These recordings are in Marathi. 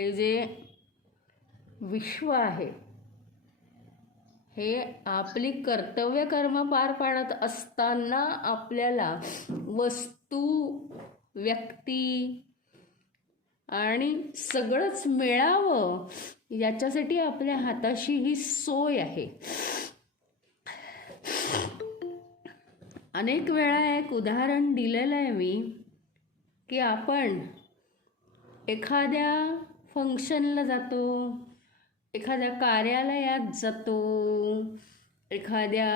हे जे विश्व आहे हे आपली कर्तव्य कर्म पार पाडत असताना आपल्याला वस्तू, व्यक्ती आणि सगळंच मिळावं याच्यासाठी आपल्या हाताशी ही सोय आहे. अनेक वेळा एक उदाहरण दिलेलं आहे मी की आपण एखाद्या फंक्शनला जातो, एखाद्या कार्यालयात जातो, एखाद्या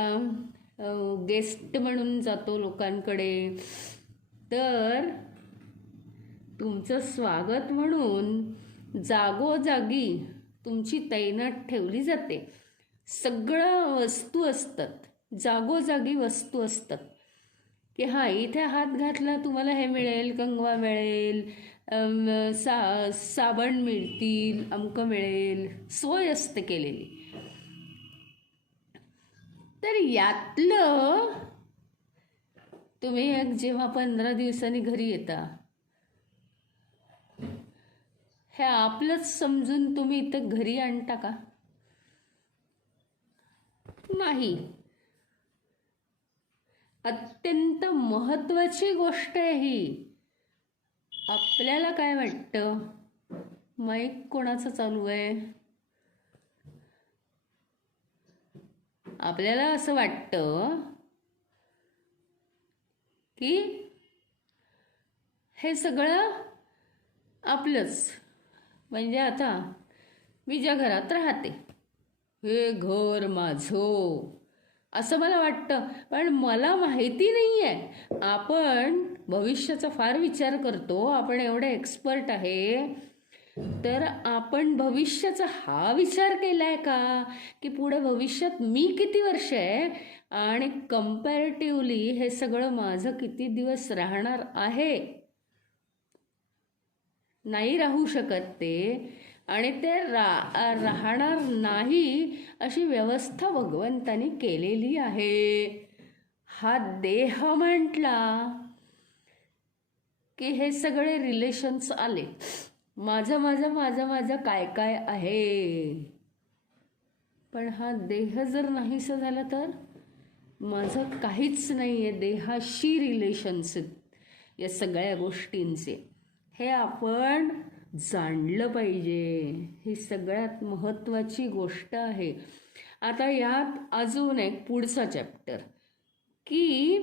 गेस्ट म्हणून जातो लोकांकडे, तर तुमचं स्वागत म्हणून जागोजागी तुमची तैनात ठेवली जाते. सगळं वस्तू असतात, जागोजागी वस्तू असतात की हां इथे हात घातला तुम्हाला हे मिळेल, कंगवा मिळेल, साबण मिळतील, अमकं मिळेल, सोय असते केलेली. तर यातलं तुम्ही जेव्हा 15 दिवसांनी घरी येता हे आपलंच समजून तुम्ही इथं घरी आणता का? नाही. अत्यंत महत्वाची गोष्ट आहे ही. आपल्याला काय वाटतं? माईक कोणाचं चालू आहे? आपल्याला असं वाटतं की हे सगळं आपलंच. म्हणजे आता मी ज्या घरात राहते हे घर माझं असं मला वाटतं, पण मला माहिती नाही आहे. आपण भविष्याचा फार विचार करतो, आपण एवढे एक्सपर्ट आहे, तर आपण भविष्याचा हा विचार केला आहे का की पुढे भविष्यात मी किती वर्ष आहे आणि कंपॅरेटिव्हली हे सगळं माझं किती दिवस राहणार आहे? नाही राहू शकत ते, आणि ते राहणार नाही अशी व्यवस्था भगवंतानी केलेली आहे. हा देह म्हटला की हे सगळे रिलेशन्स आले. माझं माझं माझं माझं काय काय आहे, पण हा देह जर नाहीसं झाला तर माझं काहीच नाही आहे. देहाशी रिलेशन्स या सगळ्या गोष्टींचे हे आपण जाणलं पाहिजे. ही सगळ्यात महत्त्वाची गोष्ट आहे. आता यात अजून एक पुढचा चॅप्टर की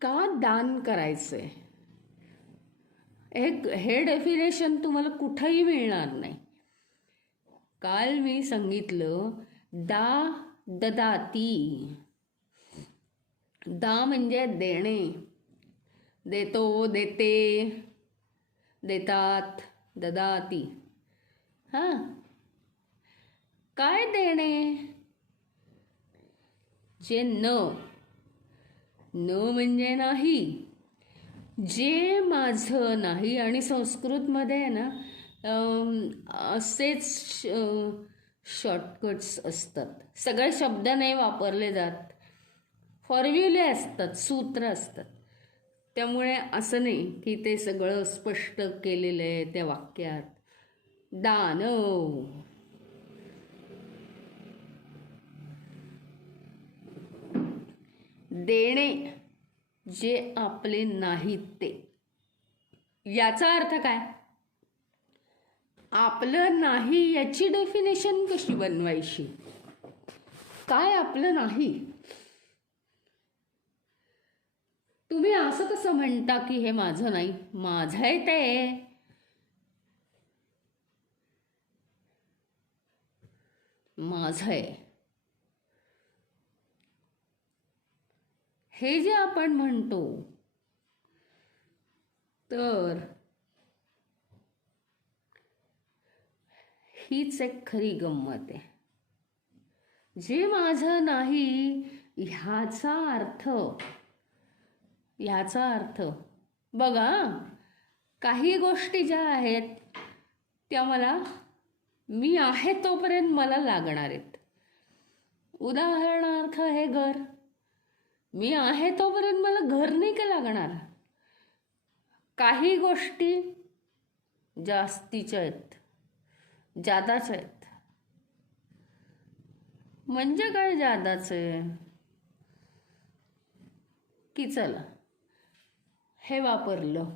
का दान करायचंय. हे डेफिनेशन तुम्हाला कुठंही मिळणार नाही. काल मी सांगितलं ददाती. दा म्हणजे देणे, देतो, देते, देतात, ददाती. हां, काय देणे? जे न म्हणजे नाही, जे माझं नाही. आणि संस्कृतमध्ये आहे ना असेच शॉर्टकट्स असतात. सगळे शब्द नाही वापरले जात, फॉर्म्युले असतात, सूत्र असतात. त्यामुळे असं नाही की ते सगळं स्पष्ट केलेलं आहे त्या वाक्यात. दान, देणे जे आपले नाहीत ते. याचा अर्थ काय? आपलं नाही याची डेफिनेशन कशी बनवायची? काय आपलं नाही? तुम्ही असं कसं म्हणता की हे माझं नाही? माझं आहे ते. माझं आहे हे जे आपण म्हणतो, तर हीच एक खरी गंमत आहे. जे माझं नाही ह्याचा अर्थ बघा, काही गोष्टी ज्या आहेत त्या मी आहे तोपर्यंत मला लागणार आहेत. उदाहरणार्थ हे घर, मी आहे तोपर्यंत मला घर नाही का लागणार. काही गोष्टी जास्तीच्या आहेत, जादाच्या आहेत. म्हणजे काय जादाच आहे की चला हे वापरलं.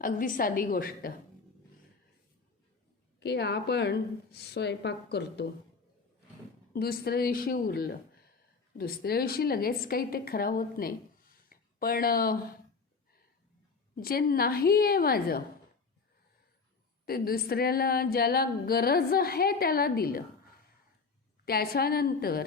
अगदी साधी गोष्ट की आपण स्वयंपाक करतो, दुसऱ्या दिवशी उरलं. दुसऱ्या दिवशी लगेच काही ते खराब होत नाही, पण जे नाही आहे माझं ते दुसऱ्याला, ज्याला गरज आहे त्याला दिलं. त्याच्यानंतर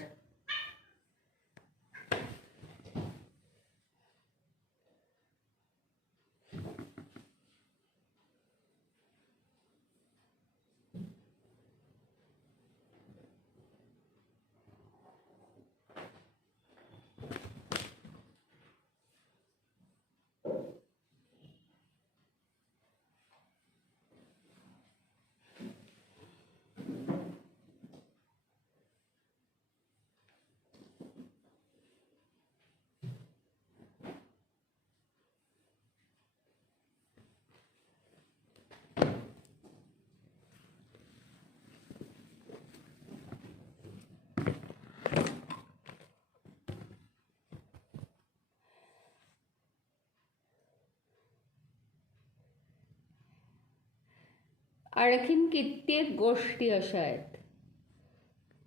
आणखीन कित्येक गोष्टी अशा आहेत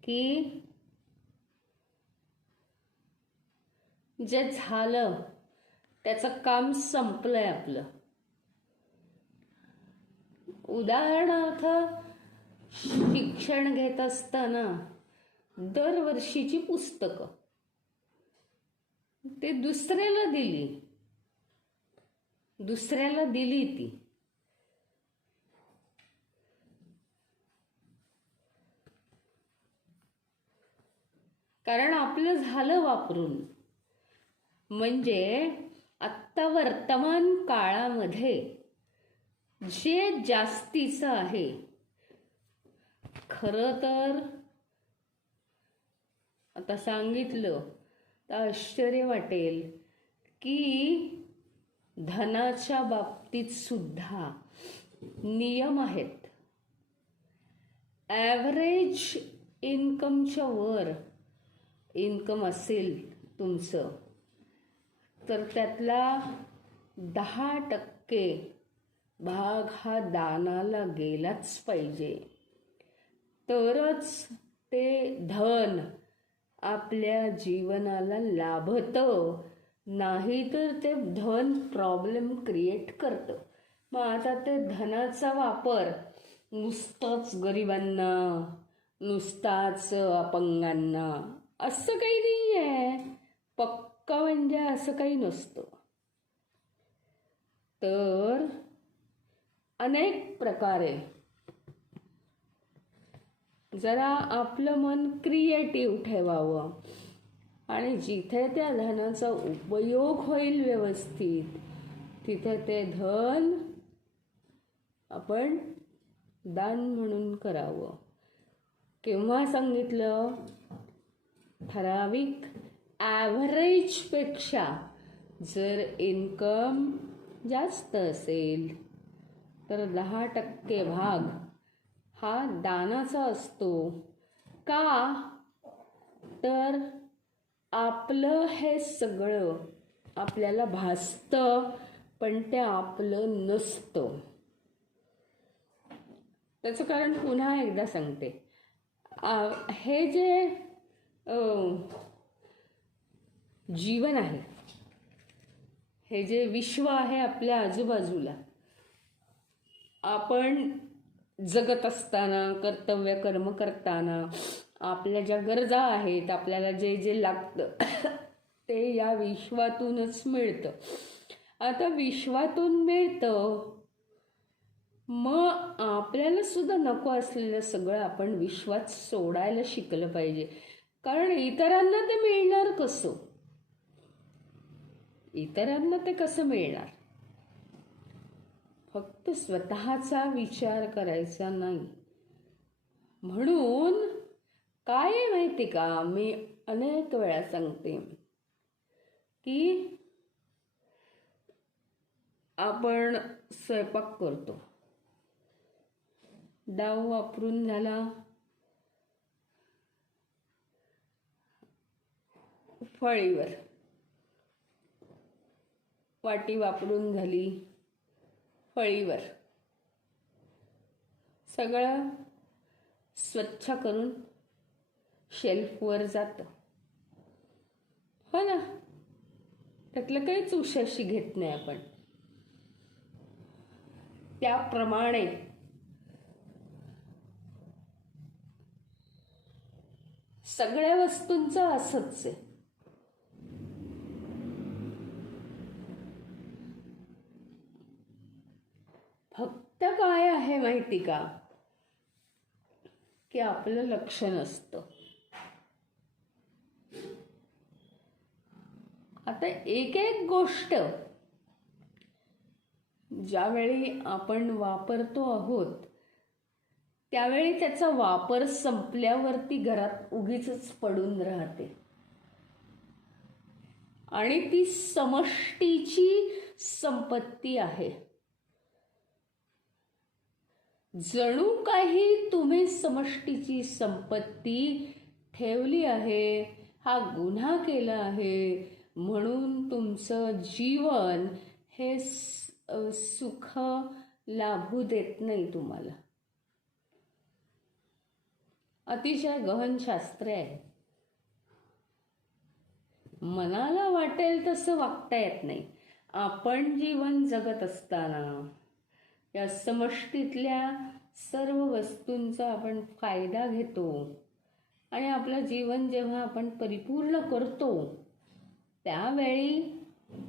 की जे झालं त्याचं काम संपलंय आपलं. उदाहरणार्थ शिक्षण घेत असताना दरवर्षीची पुस्तकं ते दुसऱ्याला दिली ती. कारण आपलं झालं वापरून. म्हणजे आत्ता वर्तमान काळामध्ये जे जास्तीचं आहे, खरं तर आता सांगितलं तर आश्चर्य वाटेल की धनाच्या बाबतीत सुद्धा नियम आहेत. ॲव्हरेज इन्कमच्या वर इन्कम असेल तुमचं तर त्यातला 10% भाग हा दानाला गेलाच पाहिजे. तरच ते धन आपल्या जीवनाला लाभतं. नाही तर ते धन प्रॉब्लेम क्रिएट करतं. मग आता ते धनाचा वापर नुसताच गरिबांना, नुसताच अपंगांना असं काही नाही आहे. पक्का म्हणजे असं काही नसतं. तर अनेक प्रकारे जरा आपलं मन क्रिएटिव्ह ठेवावं आणि जिथे त्या धनाचा उपयोग होईल व्यवस्थित तिथे ते धन आपण दान म्हणून करावं. केव्हा सांगितलं? ठराविक ॲव्हरेजपेक्षा जर इन्कम जास्त असेल तर 10% भाग हा दानाचा असतो. का? तर आपलं हे सगळं आपल्याला भासतं पण ते आपलं नसतं. त्याचं कारण पुन्हा एकदा सांगते. हे जे जीवन आहे, हे जे विश्व आहे आपल्या आजूबाजूला, आपण जगत असताना, कर्तव्य कर्म करताना आपल्या ज्या गरजा आहेत, आपल्याला जे जे लागतं ते या विश्वातूनच मिळतं. आता विश्वातून मिळतं, मग आपल्याला सुद्धा नको असलेलं सगळं आपण विश्वात सोडायला शिकलं पाहिजे. कारण इतरांना ते मिळणार कसं? इतरांना ते कसं मिळणार? फक्त स्वतःचा विचार करायचा नाही. म्हणून काय माहिती का, मी अनेक वेळा सांगते की आपण स्वयंपाक करतो. डाव वापरून झाला, फळीवर. वाटी वापरून झाली, फळीवर. सगळं स्वच्छ करून शेल्फवर जातं. हो ना, त्यातलं काहीच उशाशी घेत नाही आपण. त्याप्रमाणे सगळ्या वस्तूंचं असंच आहे. फक्त काय आहे माहिती का, की आपलं लक्ष नसतं. आता एक एक गोष्ट ज्यावेळी आपण वापरतो आहोत त्यावेळी त्याचा वापर संपल्यावरती घरात उगीच पडून राहते आणि ती समष्टीची संपत्ती आहे. जणू काही तुम्ही समष्टीची संपत्ती ठेवली आहे, हा गुन्हा केला आहे, म्हणून तुमचं जीवन हे सुख लाभू देत नाही तुम्हाला. अतिशय गहन शास्त्र आहे. मनाला वाटेल तसं वागता येत नाही. आपण जीवन जगत असताना या समष्टीतल्या सर्व वस्तूंचा आपण फायदा घेतो आणि आपलं जीवन जेव्हा आपण परिपूर्ण करतो त्यावेळी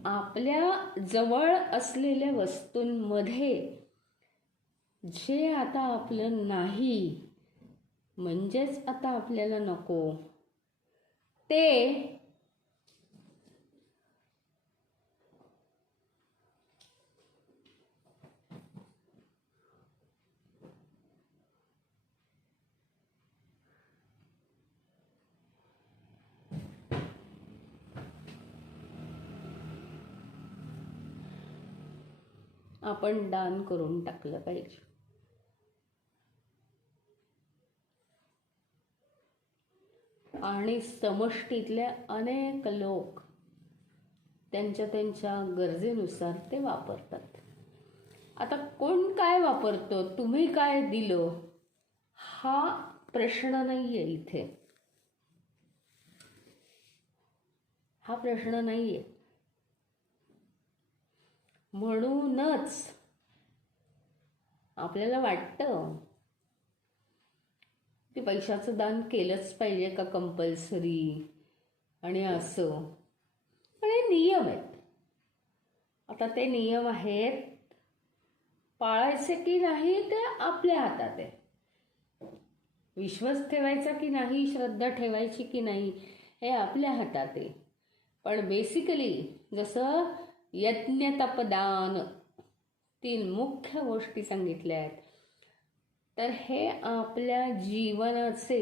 आपल्या जवळ असलेल्या वस्तूंमध्ये जे आता आपलं नाही, म्हणजेच आता आपल्याला नको, ते आपण दान करून टाकलं पाहिजे. आणि समष्टीतले अनेक लोक त्यांच्या त्यांच्या गरजेनुसार ते वापरतात. आता कोण काय वापरतो, तुम्ही काय दिलं, हा प्रश्न नाहीये इथे. हा प्रश्न नाहीये. म्हणूनच आपल्याला वाटतं की पैशाचं दान केलंच पाहिजे का कंपल्सरी, आणि असं. पण हे नियम आहेत. आता ते नियम आहेत, पाळायचे की नाही ते आपल्या हातात आहे. विश्वास ठेवायचा की नाही, श्रद्धा ठेवायची की नाही, हे आपल्या हातात आहे. पण बेसिकली जसं यज्ञ तपदान 3 मुख्य गोष्टी सांगितल्या आहेत, तर हे आपल्या जीवनाचे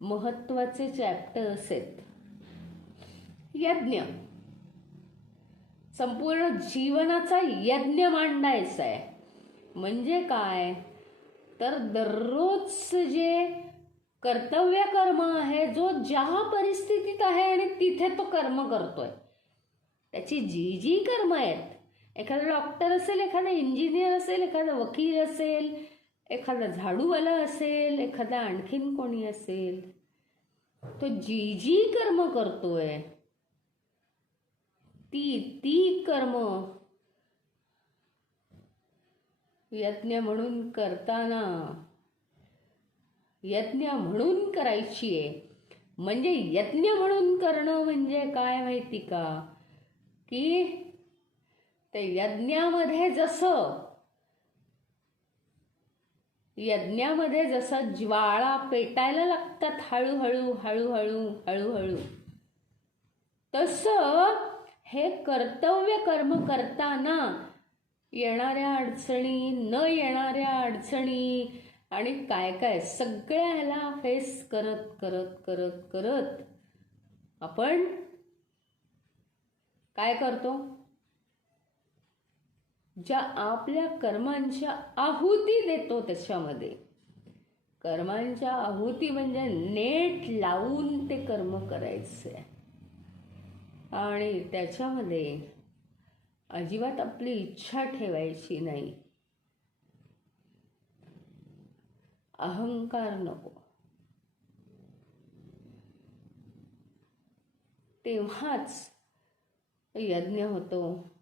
महत्त्वाचे चॅप्टर्स आहेत. यज्ञ, संपूर्ण जीवनाचा यज्ञ मांडायचा आहे. म्हणजे काय, तर दररोज जे कर्तव्य कर्म आहे, जो ज्या परिस्थितीत आहे आणि तिथे तो कर्म करतोय, त्याची जी जी कर्म आहेत, एखादा डॉक्टर असेल, एखादा इंजिनियर असेल, एखादा वकील असेल, एखादा झाडूवाला असेल, एखादा आणखीन कोणी असेल, तो जी जी कर्म करतोय ती कर्म यज्ञ म्हणून करताना यज्ञ म्हणून करायची आहे. म्हणजे यज्ञ म्हणून करणं म्हणजे काय माहिती का, की ते यज्ञामध्ये जसं ज्वाळा पेटायला लागतात हळूहळू हळूहळू हळूहळू, तसं हे कर्तव्य कर्म करताना येणाऱ्या अडचणी, न येणाऱ्या अडचणी आणि काय काय सगळ्या ह्याला फेस करत करत करत करत आपण काय करतो, ज्या आपल्या कर्मांच्या आहुती देतो त्याच्यामध्ये. कर्मांच्या आहुती म्हणजे नेट लावून ते कर्म करायचे आणि त्याच्यामध्ये अजिबात आपली इच्छा ठेवायची नाही. अहंकार नको. तेव्हाच यज्ञ होतो.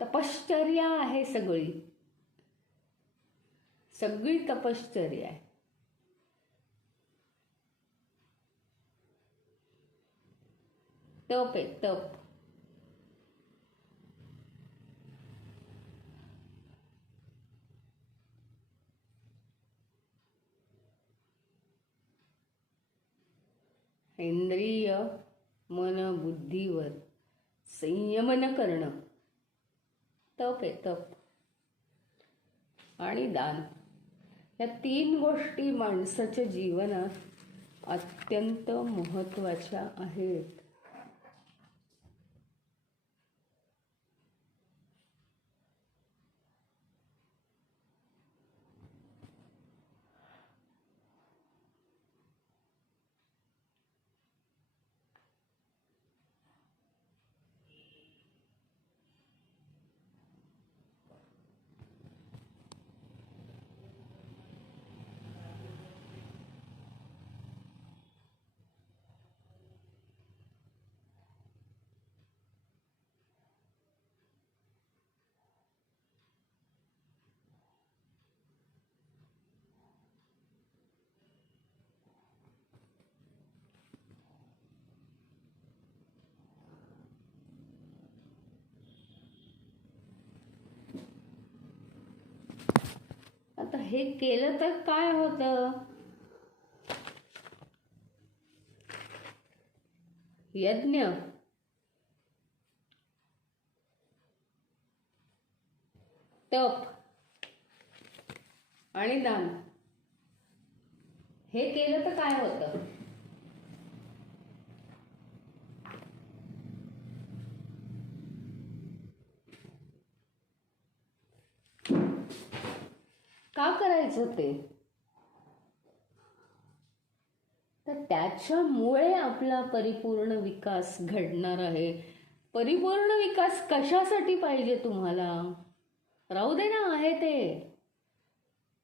तपश्चर्या आहे सगळी तपश्चर्या आहे. तप आहे तप. इंद्रिय मन बुद्धीवर संयमन करणं तप आहे तप. आणि दान, या 3 गोष्टी माणसाच्या जीवनात अत्यंत महत्त्वाच्या आहेत. आता हे केलं तर काय होतं? यज्ञ तप आणि दान हे केलं तर काय होतं? का करायचं ते? तर त्याच्यामुळे आपला परिपूर्ण विकास घडणार आहे. परिपूर्ण विकास कशासाठी पाहिजे तुम्हाला? राहू दे ना, आहे ते.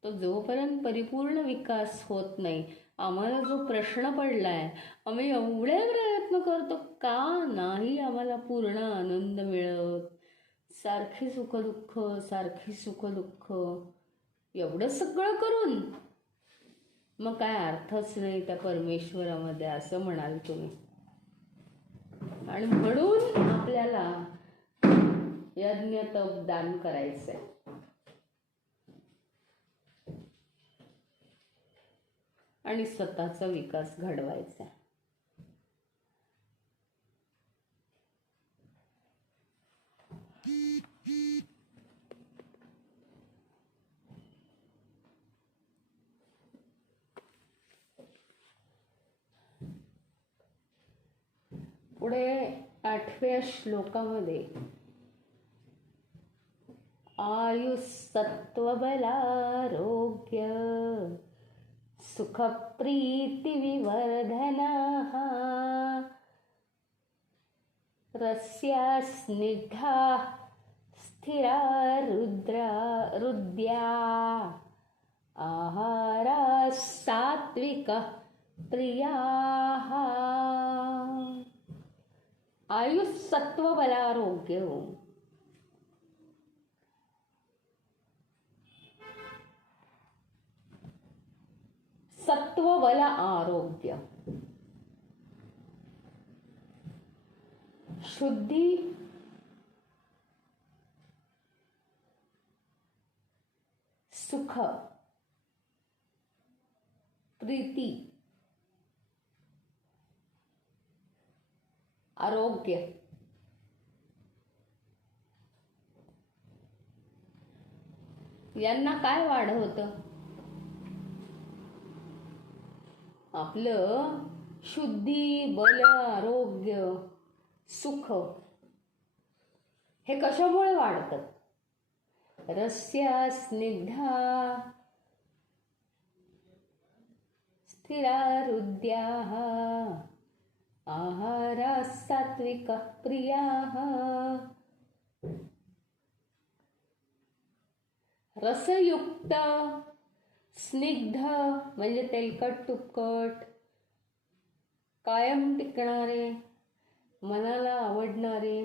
तो जोपर्यंत परिपूर्ण विकास होत नाही, आम्हाला जो प्रश्न पडलाय, आम्ही एवढे प्रयत्न करतो का नाही आम्हाला पूर्ण आनंद मिळत? सारखी सुखदुःख एवढं सगळं करून मग काय अर्थच नाही त्या परमेश्वरामध्ये, असं म्हणाल तुम्ही. आणि म्हणून आपल्याला यज्ञ तप दान करायचंय. आणि स्वतःचा विकास घडवायचा. पुढे 8व्या श्लोकामध्ये आयुस्सत्त्वबलारोग्य सुखप्रीतिविवर्धनाः रस्या स्निग्धाः स्थिरा रुद्या आहाराः सात्विकः प्रियाः. आयुस्सत्त्वबलारोग्य, सत्वबल आरोग्य, शुद्धी, सुख, प्रीती, आरोग्य, यांना काय वाढवतं? आपलं शुद्धी, बल, आरोग्य, सुख हे कशामुळे वाढतं? रस्या स्निग्धा स्थिरारुद्याः आहाराः सात्विकः प्रियाः. रसयुक्त स्निग्ध म्हणजे तेलकट तुपकट, कायम टिकणारे, मनाला आवडणारे.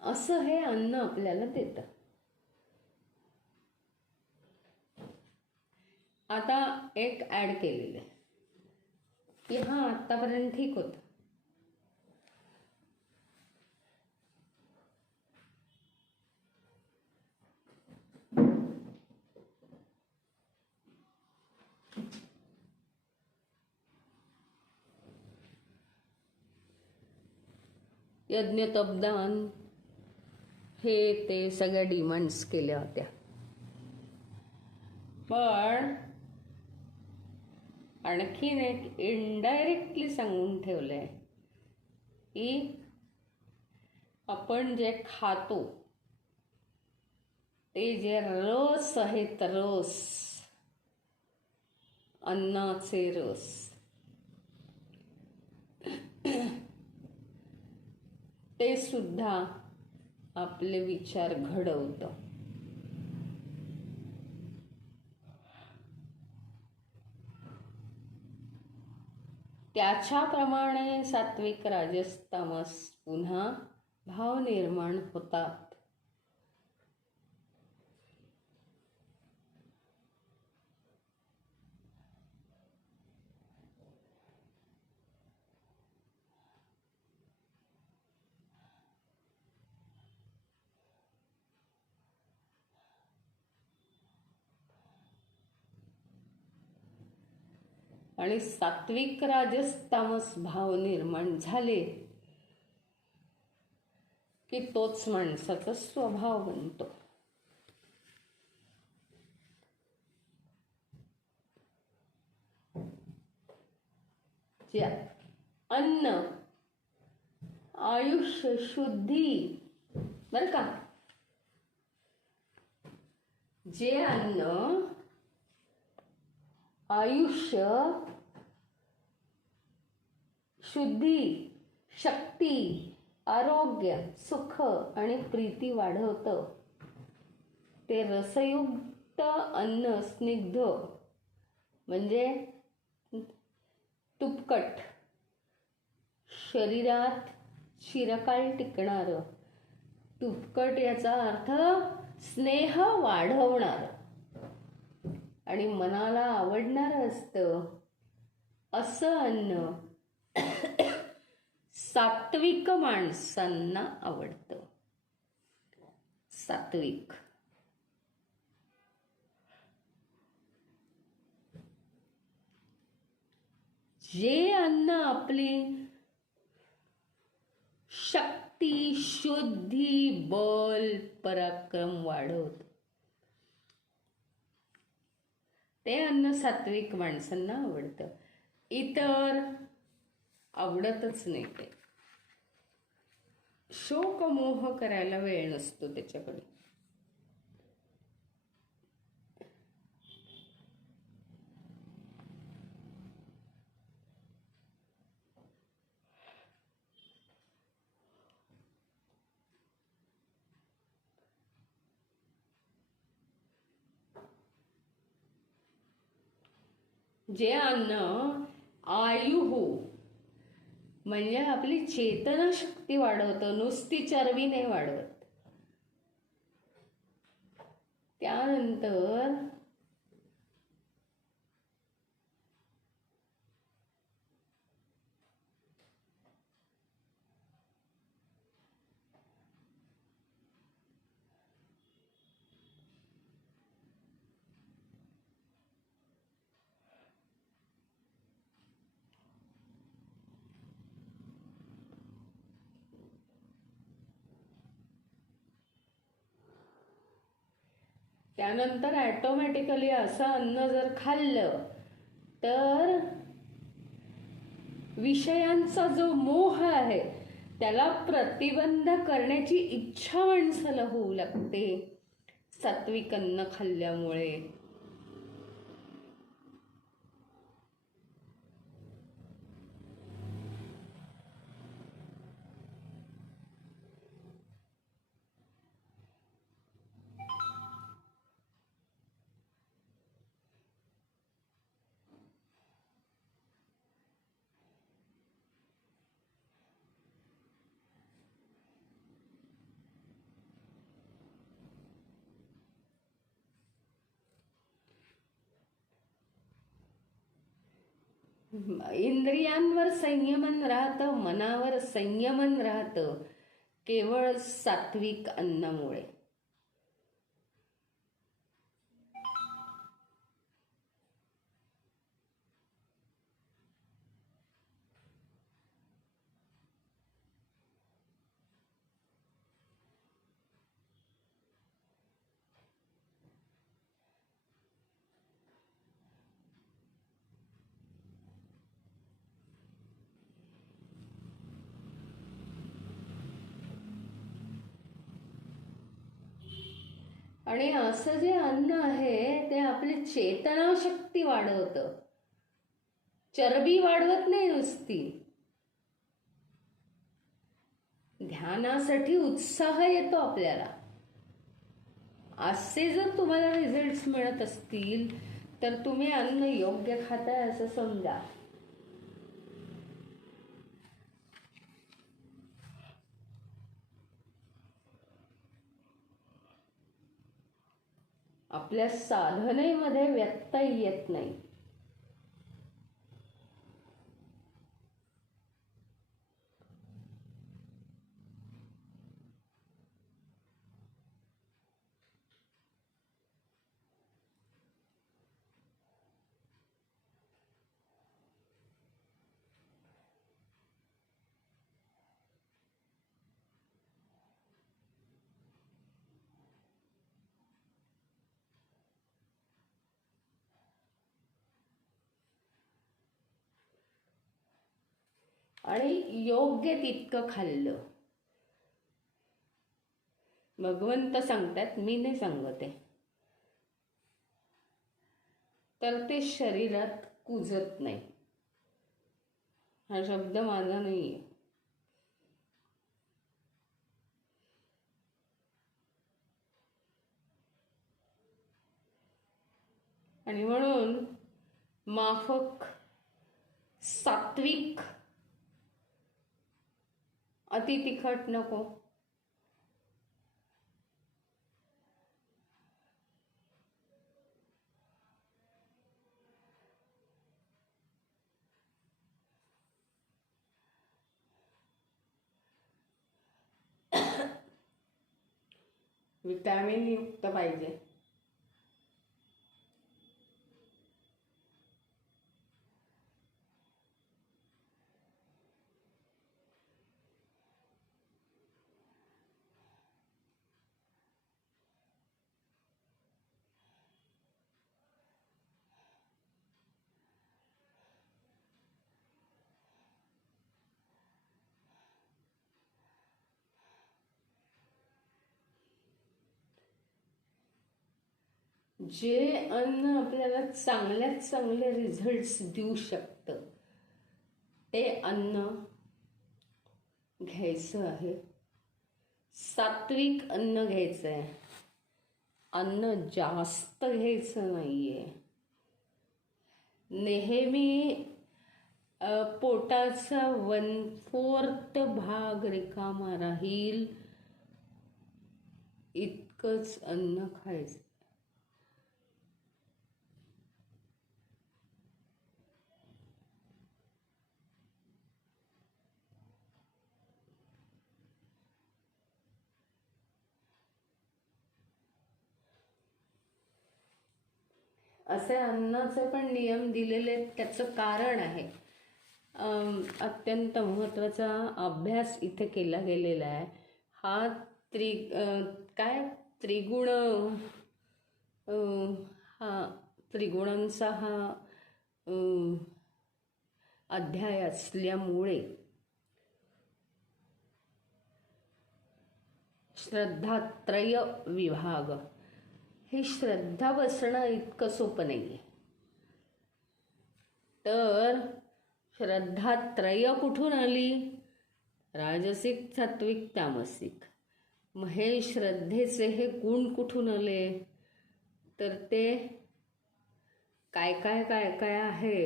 असं हे अन्न आपल्याला देतं. आता एक ॲड केलेलं आहे की हां आत्तापर्यंत ठीक होतं. यज्ञ तपदान हे ते सगळ्या डिमांड्स केल्या होत्या. पण आणखीन एक इनडायरेक्टली सांगून ठेवलंय की आपण जे खातो ते जे रस आहेत, रस, अन्नाचे रस, ते सुद्धा आपले विचार घडवतं. त्याच्याप्रमाणे सात्विक राजस तामस पुन्हा भाव निर्माण होतात. आणि सात्विक राजस तामस भाव निर्माण झाले की तोच माणसाचा स्वभाव बनतो. जे अन्न आयुष्य शुद्धी, बर का, जे अन्न आयुष्य शुद्धी, शक्ती, आरोग्य, सुख आणि प्रीती वाढवतं ते रसयुक्त अन्न, स्निग्ध म्हणजे तुपकट, शरीरात चिरकाल टिकणारं. तुपकट याचा अर्थ स्नेह वाढवणारं आणि मनाला आवडणारं असतं असं अन्न सात्विक माणसांना आवडतं. सात्विक. जे अन्न आपली शक्ती, शुद्धी, बल, पराक्रम वाढवतं ते अन्न सात्विक माणसांना आवडतं. इतर आवडतच नाही. ते शोकमोह करायला वेळ नसतो त्याच्याकडे. जे अन्न आयुः म्हणजे आपली चेतना शक्ती वाढवतं, नुसती चरबी नाही वाढवत. त्यानंतर त्यानंतर ॲटोमॅटिकली असं अन्न जर खाल्लं तर विषयांचा जो मोह आहे त्याला प्रतिबंध करण्याची इच्छा माणसाला होऊ लागते सात्विक अन्न खाल्ल्यामुळे. इंद्रियांवर संयमन राहतं, मनावर संयमन राहतं केवळ सात्विक अन्नामुळे. आणि असं जे अन्न आहे ते आपली चेतनाशक्ती वाढवतं, चरबी वाढवत नाही नुसती. ध्यानासाठी उत्साह येतो आपल्याला. असे जर तुम्हाला रिझल्ट्स मिळत असतील तर तुम्ही अन्न योग्य खाताय असं समजा. आपल्या साधनेमध्ये व्यत्यय येत नाही. आणि योग्य तितकं खाल्लं. भगवंत सांगतात, मी नाही सांगत आहे, तर ते शरीरात कुजत नाही. हा शब्द माझा नाहीये. आणि म्हणून माफक, सात्विक, अति तिखट नको. विटॅमिन युक्त पाहिजे. जे अन्न आपल्याला चांगल्यात चांगले रिझल्ट्स देऊ शकतं ते अन्न घ्यायचं आहे. सात्विक अन्न घ्यायचं आहे. अन्न जास्त घ्यायचं नाहीये. नेहमी पोटाचा 1/4 भाग रिकामा राहील इतकंच अन्न खायचं. असे अन्नाचे पण नियम दिलेले आहेत. त्याचं कारण आहे. अत्यंत महत्त्वाचा अभ्यास इथे केला गेलेला आहे. हा त्रिगुण हा त्रिगुणांचा हा अध्याय असल्यामुळे श्रद्धात्रय विभाग, हे श्रद्धा बसणं इतकं सोपं नाही आहे. तर श्रद्धात्रय कुठून आली? राजसिक, सात्विक, तामसिक. मग हे श्रद्धेचे हे गुण कुठून आले? तर ते काय काय काय काय आहे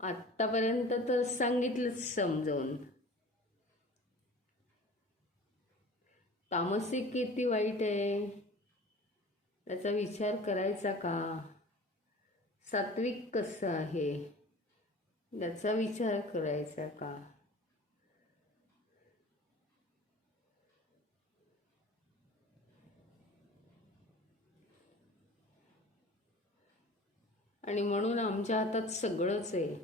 आत्तापर्यंत तर सांगितलंच समजावून. तामसिक किती वाईट आहे त्याचा विचार करायचा का? सात्विक कसं आहे त्याचा विचार करायचा का? आणि म्हणून आमच्या हातात सगळंच आहे.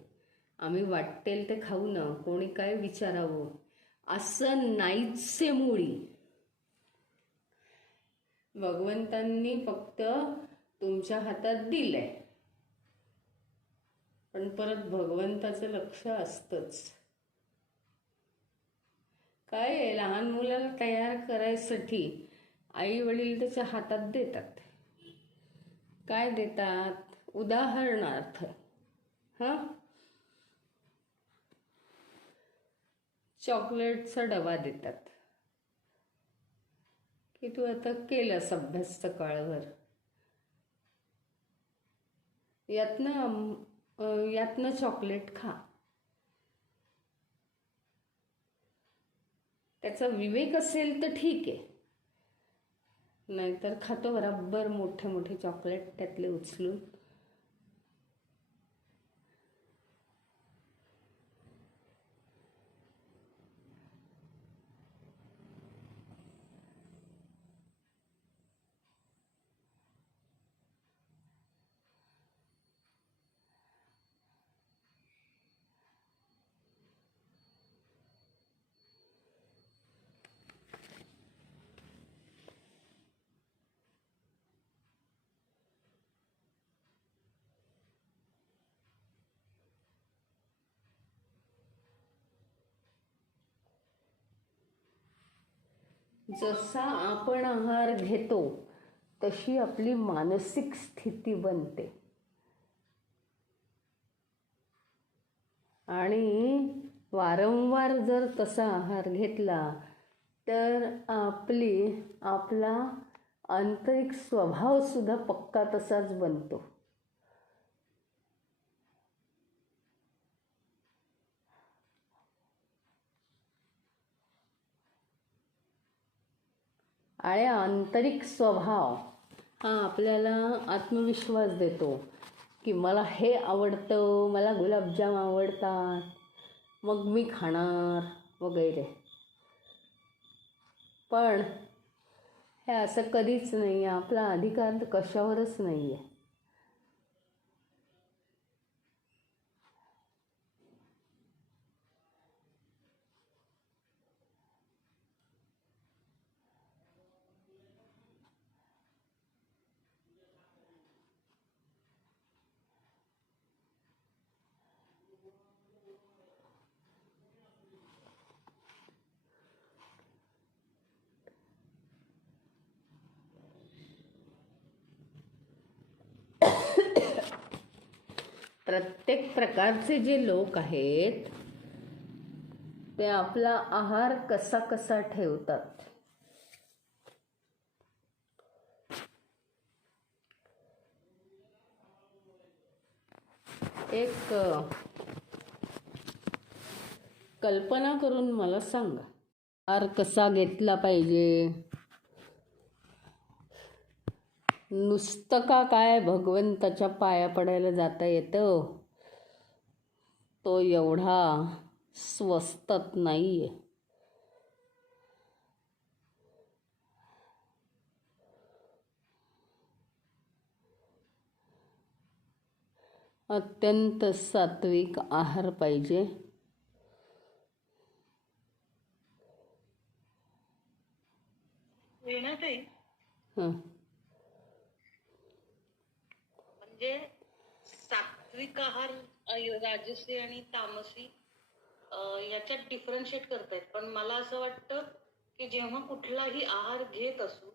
आम्ही वाटेल ते खाऊ ना, कोणी काय विचारावं असं नाहीच आहे मुळी. भगवंतांनी फक्त तुमच्या हातात दिलंय, पण परत भगवंताचं लक्ष असतंच. काय आहे, लहान मुलाला तयार करायसाठी आई वडील त्याच्या हातात देतात. काय देतात? उदाहरणार्थ चॉकलेटचा डबा देतात की तू आता केलंस अभ्यास सकाळभर, यातनं चॉकलेट खा. त्याचा विवेक असेल तर ठीक आहे, नाहीतर खातो बराबर मोठे मोठे चॉकलेट त्यातले उचलून. जसा आपण आहार घेतो तशी आपली मानसिक स्थिती बनते. आणि वारंवार जर तसा आहार घेतला तर आपला आंतरिक स्वभाव सुद्धा पक्का तसाच बनतो. आणि आंतरिक स्वभाव हा आपल्याला आत्मविश्वास देतो की मला हे आवडतं, मला गुलाबजाम आवडतात, मग मी खाणार वगैरे. पण हे असं कधीच नाही आहे. आपला अधिकार कशावरच नाही आहे. प्रत्येक प्रकारचे जे लोक आहेत ते आपला आहार कसा कसा ठेवतात. एक कल्पना करून मला सांगा, आहार कसा घेतला पाहिजे. नुसतं का काय भगवंताच्या पाया पडायला जाता येतं, तो एवढा स्वस्तात नाहीये. अत्यंत सात्विक आहार पाहिजे. म्हणजे सात्विक आहार, राजसी आणि तामसी, याच्यात डिफरन्शिएट करतायत. पण मला असं वाटतं की जेव्हा कुठलाही आहार घेत असू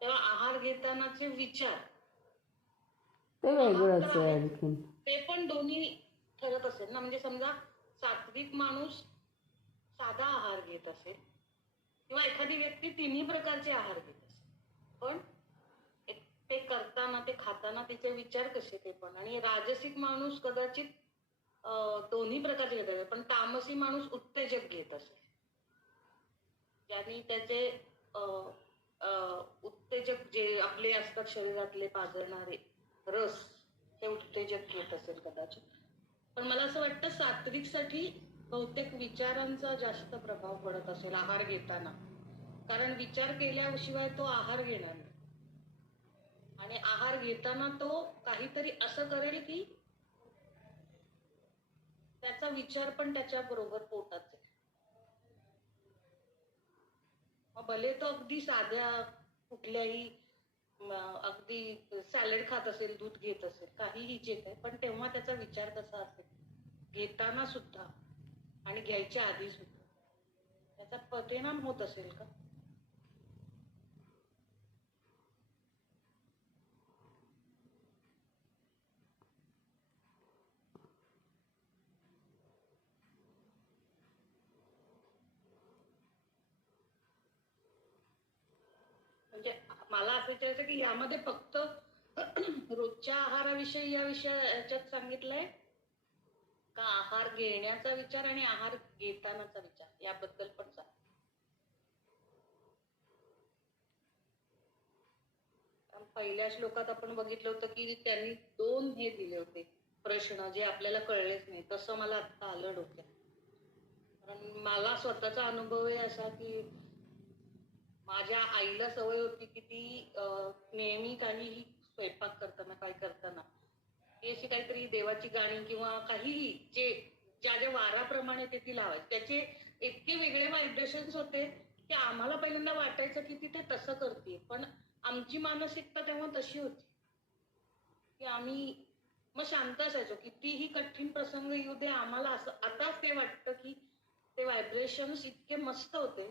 तेव्हा आहार घेतानाचे विचार ते आहार तर वेगळंच आहे आहेत, आणखीन. ते पण दोन्ही ठरत असेल ना. म्हणजे समजा सात्विक माणूस साधा आहार घेत असेल किंवा एखादी व्यक्ती तिन्ही प्रकारचे आहार घेत असेल, पण ते करताना, ते खाताना तिचे विचार कसे ते पण. आणि राजसिक माणूस कदाचित दोन्ही प्रकारचे घेत असेल, पण तामसी माणूस उत्तेजक घेत असेल, ज्यांनी त्याचे उत्तेजक जे आपले असतात शरीरातले पाजळणारे रस, हे उत्तेजक घेत असेल कदाचित. पण मला असं वाटतं सात्विकसाठी बहुतेक विचारांचा जास्त प्रभाव पडत असेल आहार घेताना, कारण विचार केल्याशिवाय तो आहार घेणार नाही. आणि आहार घेताना तो काहीतरी असं करेल की त्याचा विचार पण त्याच्या बरोबर पोटात जाईल. मग भले तो अगदी साध्या कुठल्याही अगदी सॅलड खात असेल, दूध घेत असेल, काहीही घेत आहे, पण तेव्हा त्याचा विचार कसा असेल घेताना सुद्धा आणि घ्यायच्या आधी सुद्धा, त्याचा परिणाम होत असेल का? म्हणजे मला असं विचारायचं की यामध्ये फक्त रोजच्या आहाराविषयी या याच्यात सांगितलंय का आहार घेण्याचा विचार आणि आहार घेतानाचा विचार याबद्दल पण सांग. पहिल्या श्लोकात आपण बघितलं होतं की त्यांनी 2 हे दिले होते प्रश्न, जे आपल्याला कळलेच नाही. तसं मला आता आलं डोक्यात. कारण मला स्वतःचा अनुभव आहे असा की माझ्या आईला सवय होती की ती नेहमी काहीही स्वयंपाक करताना, काय करताना ती अशी काहीतरी देवाची गाणी किंवा काहीही जे ज्या ज्या वाराप्रमाणे ती लावायची, त्याचे इतके वेगळे व्हायब्रेशन्स होते की आम्हाला पहिल्यांदा वाटायचं की ती ते तसं करते, पण आमची मानसिकता तेव्हा तशी होती की आम्ही मग शांत असायचो. कितीही कठीण प्रसंग येऊ दे, आम्हाला असं आता ते वाटतं की ते व्हायब्रेशन्स इतके मस्त होते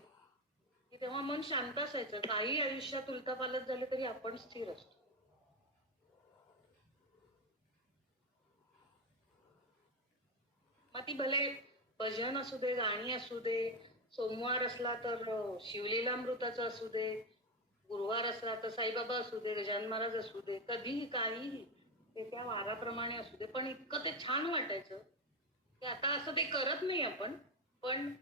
की तेव्हा मन शांत असायचं. काही आयुष्यात उलटापालट झाले तरी आपण स्थिर असतो. मग ती भले भजन असू दे, गाणी असू दे, सोमवार असला तर शिवलीलामृताचं असू दे, गुरुवार असला तर साईबाबा असू दे, गजानन महाराज असू दे, कधीही काहीही ते त्या वाराप्रमाणे असू दे, पण इतकं ते छान वाटायचं की आता असं ते करत नाही आपण, पण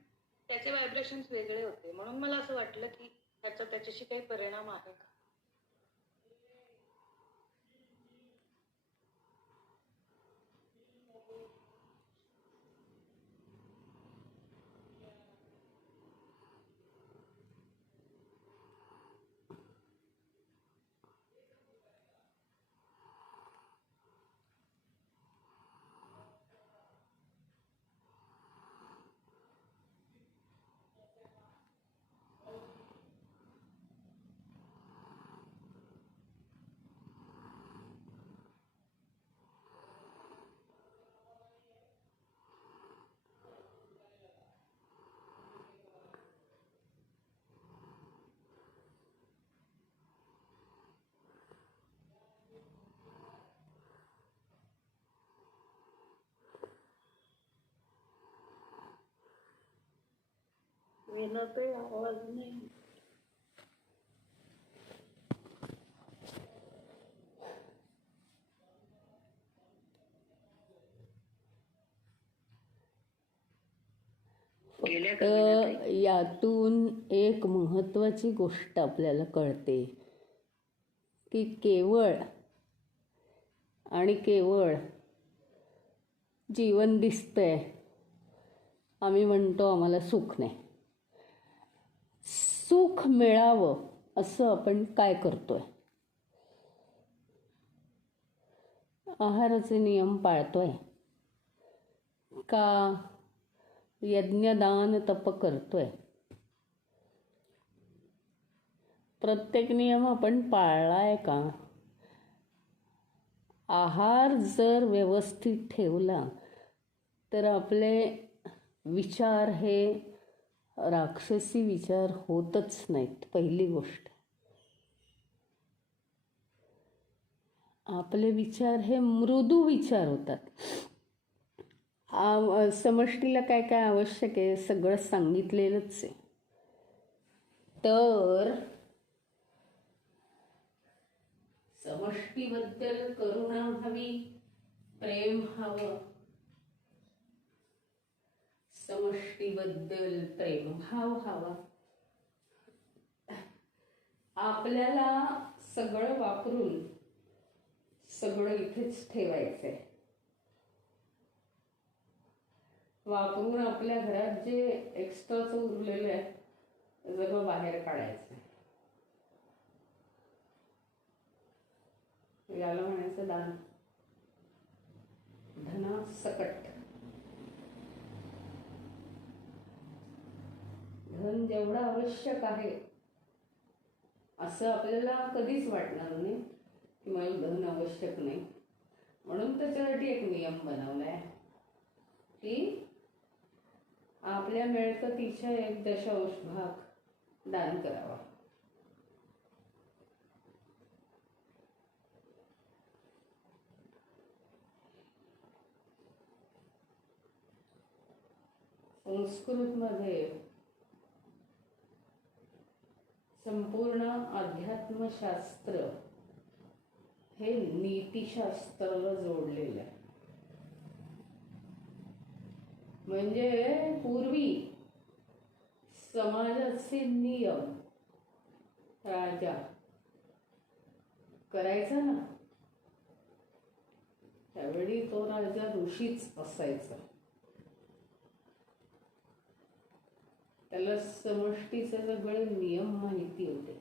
त्याचे व्हायब्रेशन्स वेगळे होते. म्हणून मला असं वाटलं की त्याच्याशी काही परिणाम आहे का. येणं आवाज नाही. फक्त यातून एक महत्त्वाची गोष्ट आपल्याला कळते की केवळ आणि केवळ जीवन दिसतंय, आम्ही म्हणतो आम्हाला सुख नाही. सुख मिळावं असं आपण काय करतोय? आहाराचे नियम पाळतोय का यज्ञदान तप करतोय? प्रत्येक नियम आपण पाळलाय का? आहार जर व्यवस्थित ठेवला तर आपले विचार हे राक्षसी विचार होतच नाहीत. पहिली गोष्ट, आपले विचार हे मृदू विचार होतात. समष्टीला काय काय आवश्यक आहे सगळं सांगितलेलंच आहे. तर समष्टीबद्दल करुणा हवी, प्रेम हवं. समष्टीबद्दल प्रेमभाव हवा. आपल्याला सगळं वापरून सगळं इथेच ठेवायचंय. वापरून आपल्या घरात जे एक्स्ट्राचं उरलेलं आहे सगळं बाहेर काढायचं. याला म्हणायचं दान. धनासकट. धन जेवढं आवश्यक आहे असं आपल्याला कधीच वाटणार नाही की मला धन आवश्यक नाही. म्हणून त्याच्यासाठी एक नियम बनवलाय की आपल्या मिळकतीच्या 1/10 भाग दान करावा. संस्कृतमध्ये संपूर्ण अध्यात्मशास्त्र हे नीतिशास्त्राला जोडलेलं आहे. म्हणजे पूर्वी समाजाचे नियम राजा करायचा ना, त्यावेळी तो राजा ऋषीच असायचा. त्याला समष्टीचे सगळे नियम माहिती होते.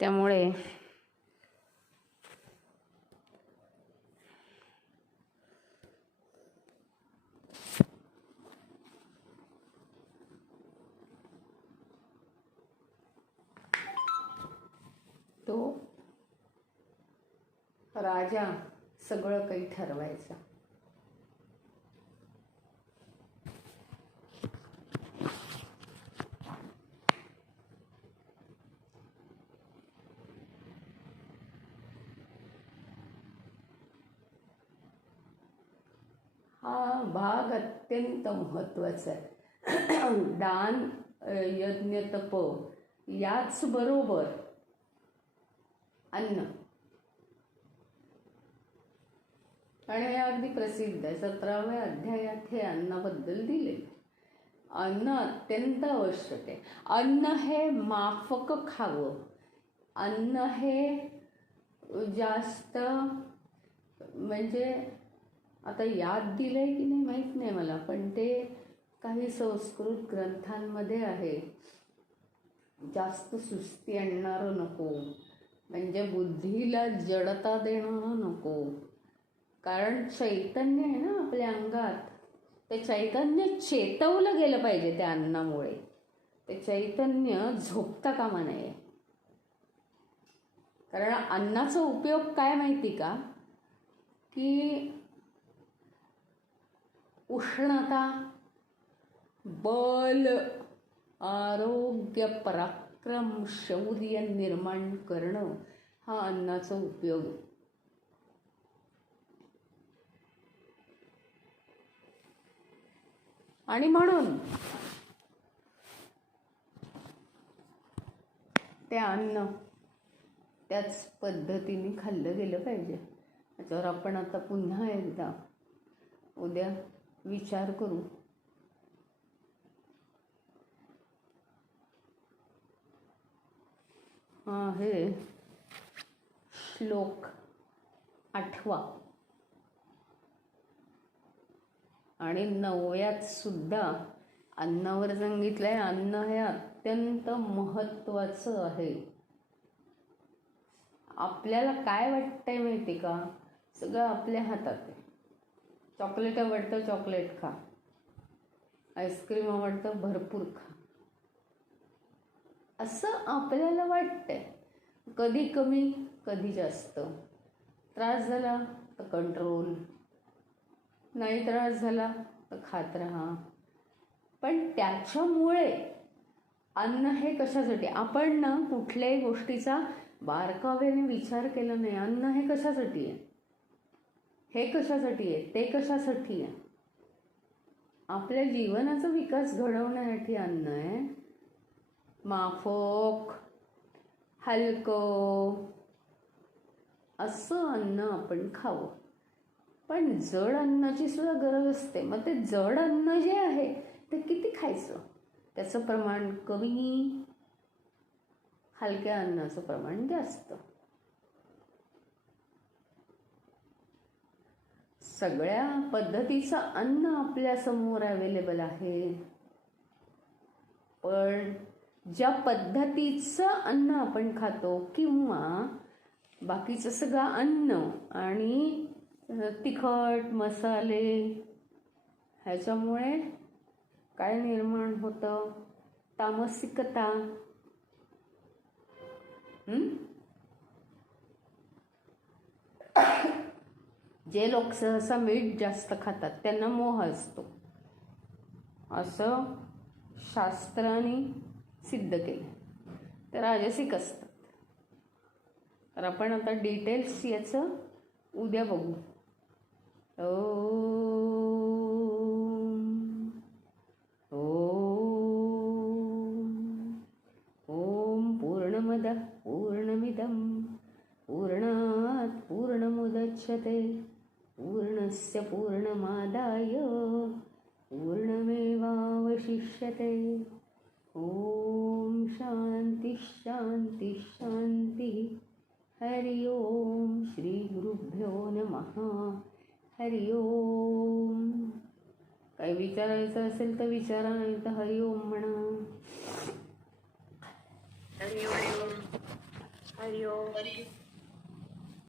त्यामुळे तो राजा सगळं काही ठरवायचा. हा भाग अत्यंत महत्त्वाचा आहे. दान, यज्ञ, तप याच बरोबर अन्न. आणि हे अगदी प्रसिद्ध आहे. 17व्या अध्यायात हे अन्नाबद्दल दिले. अन्न अत्यंत आवश्यक आहे. अन्न हे माफक खावं. अन्न हे जास्त म्हणजे आता याद दिलंय की नाही माहीत नाही मला, पण ते काही संस्कृत ग्रंथांमध्ये आहे. जास्त सुस्ती आणणारं नको, म्हणजे बुद्धीला जडता देणारं नको. कारण चैतन्य आहे ना आपल्या अंगात, ते चैतन्य चेतवलं गेलं पाहिजे त्या अन्नामुळे. ते चैतन्य झोपता कामा नये. कारण अन्नाचा उपयोग काय माहिती का, की उष्णता, बल, आरोग्य, पराक्रम, शौर्य निर्माण करणं हा अन्नाचा उपयोग. आणि म्हणून ते अन्न त्याच पद्धतीने खाल्लं गेलं पाहिजे. त्याच्यावर आपण आता पुन्हा एकदा उद्या विचार करू. हे श्लोक 8वा आणि 9व्यात सुद्धा अन्नावर सांगितलंय, अन्न हे अत्यंत महत्त्वाचं आहे. आपल्याला काय वाटतंय माहिती का, सगळं आपल्या हातात आहे. चॉकलेट आवडतं, चॉकलेट खा. आईस्क्रीम आवडतं, भरपूर खा. असं आपल्याला वाटतंय. कधी कमी, कधी जास्त. त्रास झाला तर कंट्रोल, नाही त्रास झाला तर खात राहा. पण त्याच्यामुळे अन्न हे कशासाठी, आपण ना कुठल्याही गोष्टीचा बारकाव्याने विचार केला नाही. अन्न हे कशासाठी आहे, हे कशासाठी आहे, ते कशासाठी आहे. आपल्या जीवनाचा विकास घडवण्यासाठी अन्न आहे. माफक, हलकं असं अन्न आपण खावं. पण जड अन्नाची सुद्धा गरज असते. मग ते जड अन्न जे आहे ते किती खायचं, त्याचं प्रमाण कमी, हलक्या अन्नाचं प्रमाण जास्त. सगळ्या पद्धतीचं अन्न आपल्या समोर अवेलेबल आहे. पण ज्या पद्धतीचं अन्न आपण खातो किंवा बाकीचं सगळं अन्न आणि तिखट मसाले ह्याच्यामुळे काय निर्माण होतं, तामसिकता. जे लोक सहसा मीठ जास्त खातात त्यांना मोह असतो, असं शास्त्राने सिद्ध केलं. तर राजसिक असतात. तर आपण आता डिटेल्स याचं उद्या बघू. ओम पूर्णमदः पूर्णमिदं पूर्णात् पूर्णमुदच्यते पूर्णस्य पूर्णमादाय पूर्णमेवावशिष्यते. ओम शांती शांती शांती. हरि ओम. श्री गुरुभ्यो नमः. हरि ओम. काही विचारायचं असेल तर विचारा, नाही तर हरि ओम म्हणा. हरि ओम. हरि ओम.